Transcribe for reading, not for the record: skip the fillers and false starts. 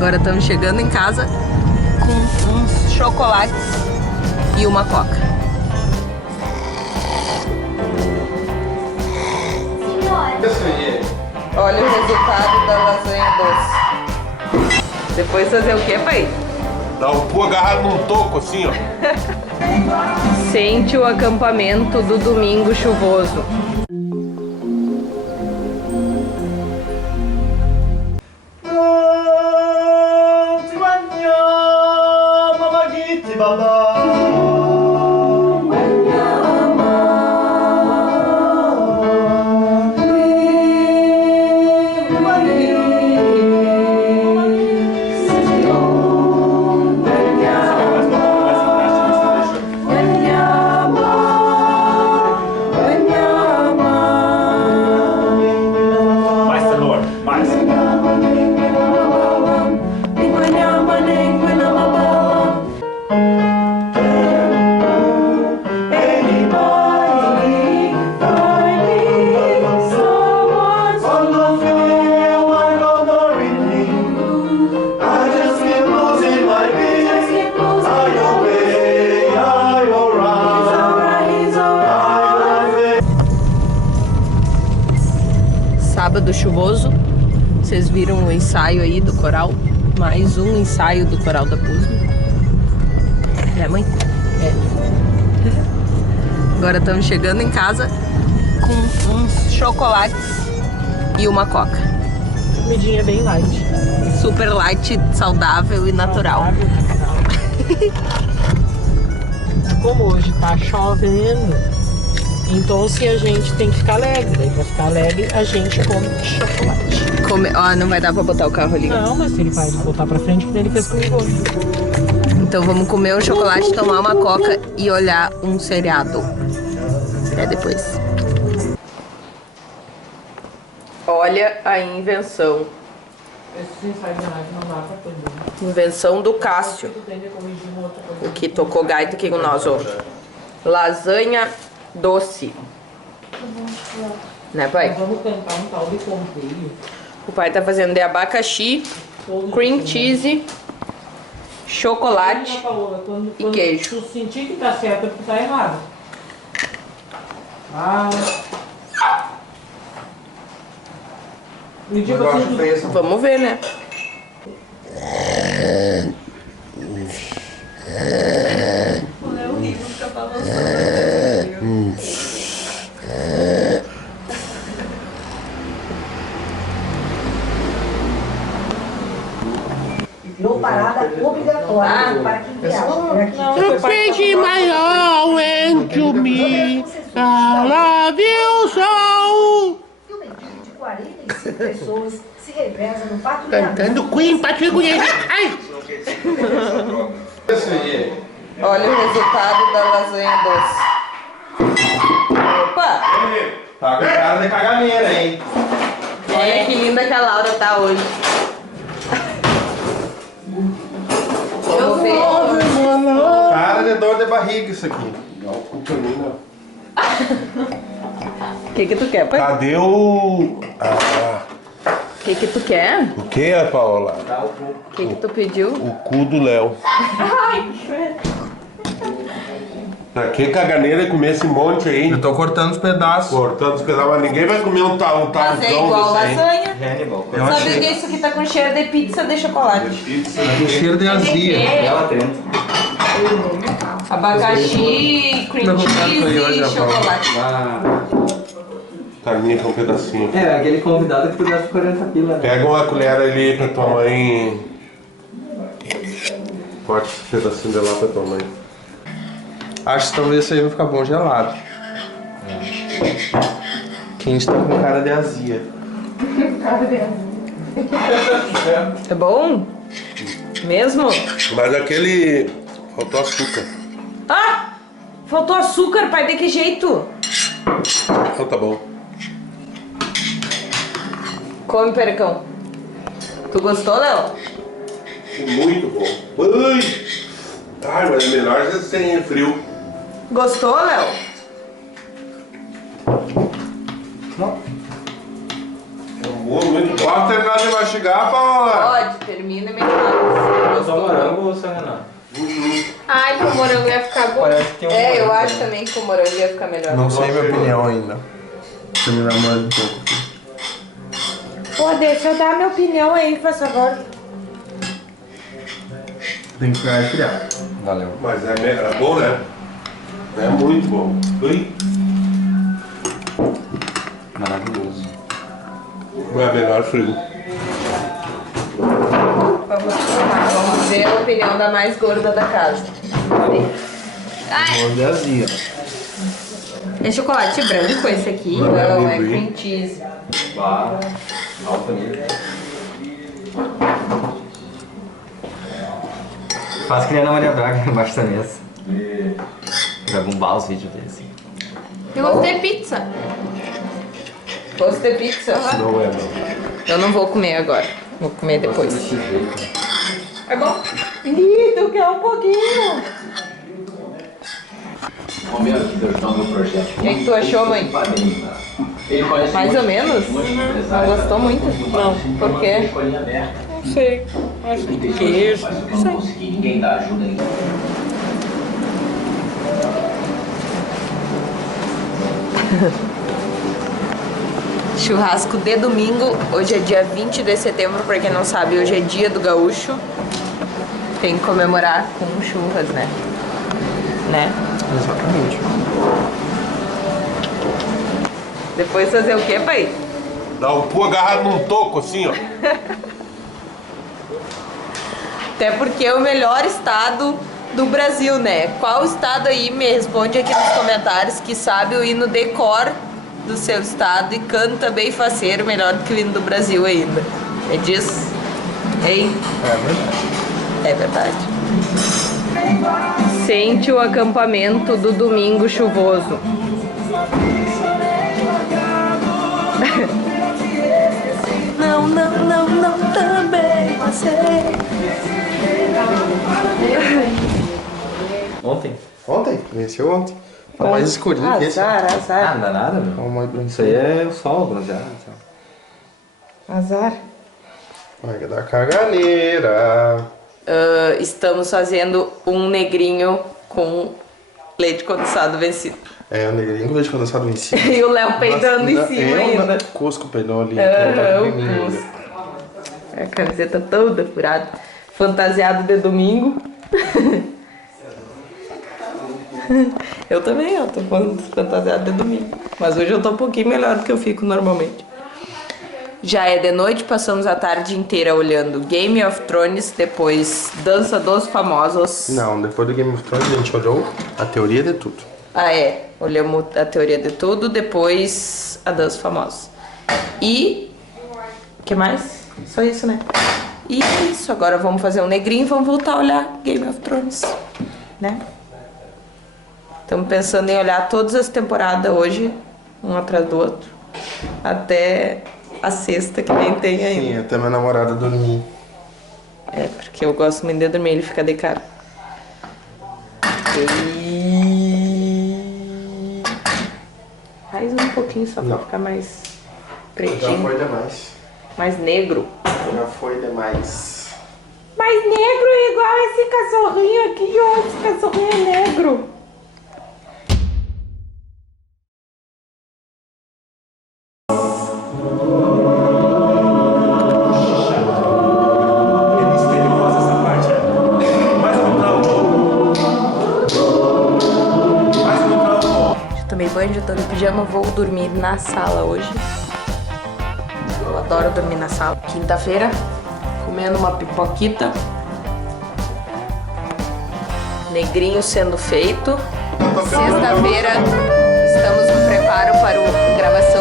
Agora estamos chegando em casa com uns chocolates e uma coca. Olha o resultado da lasanha doce. Depois fazer o que, pai? Dá o cu agarrado num toco assim, ó. Sente o acampamento do domingo chuvoso. Sábado chuvoso, vocês viram o ensaio aí do coral, mais um ensaio do coral da PUSM. É, mãe? É. Agora estamos chegando em casa com uns chocolates e uma coca. Comidinha bem light. Super light, saudável e natural. Como hoje tá chovendo, então se a gente tem que ficar alegre, daí pra ficar alegre a gente come chocolate. Ó, não vai dar pra botar o carro ali. Não, mas ele vai botar pra frente que nem ele fez comigo hoje. Então vamos comer um chocolate, tomar uma coca e olhar um seriado. Até depois. Olha a invenção. Esse ensaio de live não dá pra fazer. Invenção do Cássio. O que tocou gaita aqui com nós, ó. Lasanha doce. Né, pai? Vamos tentar um tal de conteio. O pai tá fazendo de abacaxi, cream cheese, chocolate e queijo. Tu sentir que tá certo, porque tá errado. Me diga assim, Vamos ver, né? Virou parada obrigatória para quem viaja. You pretty my all into me. I love you so. E uma equipe de 45 pessoas se reveza no patrulhamento. Cantando Queen, Patrick Williams. Ai! Olha o resultado da lasanha doce. Opa! Tá com cara de caganeira, hein? Olha que linda que a Laura tá hoje. Vamos ver. Cara de dor de barriga isso aqui. O que tu quer, pai? Cadê o... O que tu quer? O que, Paola? O que tu pediu? O cu do Léo. Pra que caganeira comer esse monte aí? Eu tô cortando os pedaços. Cortando os pedaços, mas ninguém vai comer um talzão Mas é igual desse aí. lasanha. Eu Sabe achei. que isso aqui tá com cheiro de pizza de chocolate? Tem cheiro de azia. Ela tenta. Abacaxi, cream cheese e chocolate. Carninha com um pedacinho. É, aquele convidado que pudesse 40 pila. Né? Pega uma colher ali pra tua mãe. Corta esse pedacinho de lá pra tua mãe. Acho que talvez isso aí vai ficar bom gelado. Quente tá com cara de azia. É bom? Mesmo? Mas aquele... faltou açúcar. Ah! Faltou açúcar, pai, de que jeito? Então tá bom. Come, pericão. Tu gostou, Léo? Muito bom. Ui! Ai, mas é melhor sem frio. Gostou, Léo? É um bolo muito bom. Posso terminar de mastigar, Paola? Pode, termina e me fala. Eu sou morango ou sou Renan? Ai, com o morango ia ficar bom. Parece que tem um É, eu morango. acho também que com o morango ia ficar melhor. Não sei minha opinião ainda. Terminar mais um pouco aqui. Pô, deixa eu dar minha opinião aí, por favor. Tem que ficar esfriar. Valeu. Mas é bom, né? É muito bom. Ui. Maravilhoso. É melhor frio. Vamos ver a opinião da mais gorda da casa. Onde é azia. É chocolate branco esse aqui? Não, é cream cheese. Bah, alto nível. Faz que nem a Ana Maria Braga embaixo da mesa. Vai bombar os vídeos dele assim. Eu gostei de pizza. Gosto de pizza? Não é bom. Eu não vou comer agora. Vou comer depois. É bom? Ih, tu quer um pouquinho. O que tu achou, mãe? Mais ou menos? Não gostou muito? Não. Por quê? Não sei. Acho que queijo. Não sei. Churrasco de domingo. Hoje é dia 20 de setembro, pra quem não sabe, hoje é dia do gaúcho. Tem que comemorar com churras, né? Exatamente. Depois fazer o quê, pai? Dá o cu agarrado num toco, assim, ó. Até porque é o melhor estado do Brasil, né? Qual estado aí, me responde aqui nos comentários, que sabe o hino de cor do seu estado e canta bem faceiro, melhor do que o hino do Brasil ainda. É disso? Hein? É verdade. É verdade. Sente o acampamento do domingo chuvoso. Não, não, não, não, também você. Ontem? Ontem? Venceu ontem. Tá mais escurinho que esse. Azar, Ah, azar. não dá nada, meu. Tá mais branquinho. Isso aí é o sol bronzeado. Então. Azar. Vai dar caganeira. Estamos fazendo um negrinho com leite condensado vencido. É, o negrinho com leite condensado em cima. E o Léo peidando em cima ainda. Cusco peidou ali. Aham, o Cusco. A camiseta toda furada. Fantasiado de domingo. Eu também, ó, tô fantasiado de domingo. Mas hoje eu tô um pouquinho melhor do que eu fico normalmente. Já é de noite, passamos a tarde inteira olhando Game of Thrones, depois Dança dos Famosos. Não, depois do Game of Thrones a gente olhou a teoria de tudo. Ah, é. Olhamos a teoria de tudo, depois a Dança dos Famosos. E... o que mais? Só isso, né? E é isso. Agora vamos fazer um negrinho e vamos voltar a olhar Game of Thrones, né? Estamos pensando em olhar todas as temporadas hoje, um atrás do outro, até a sexta, que nem tem ainda. Sim, até minha namorada dormir. É, porque eu gosto muito de dormir, ele fica de cara. E... faz um pouquinho só pra ficar mais Já pretinho, foi demais. mais negro. Já foi demais. Mais negro igual esse cachorrinho aqui, ó. Esse cachorrinho é negro. Tomei banho, já tô no pijama, vou dormir na sala hoje. Eu adoro dormir na sala. Quinta-feira, comendo uma pipoquita. Negrinho sendo feito. Sexta-feira, estamos no preparo para a gravação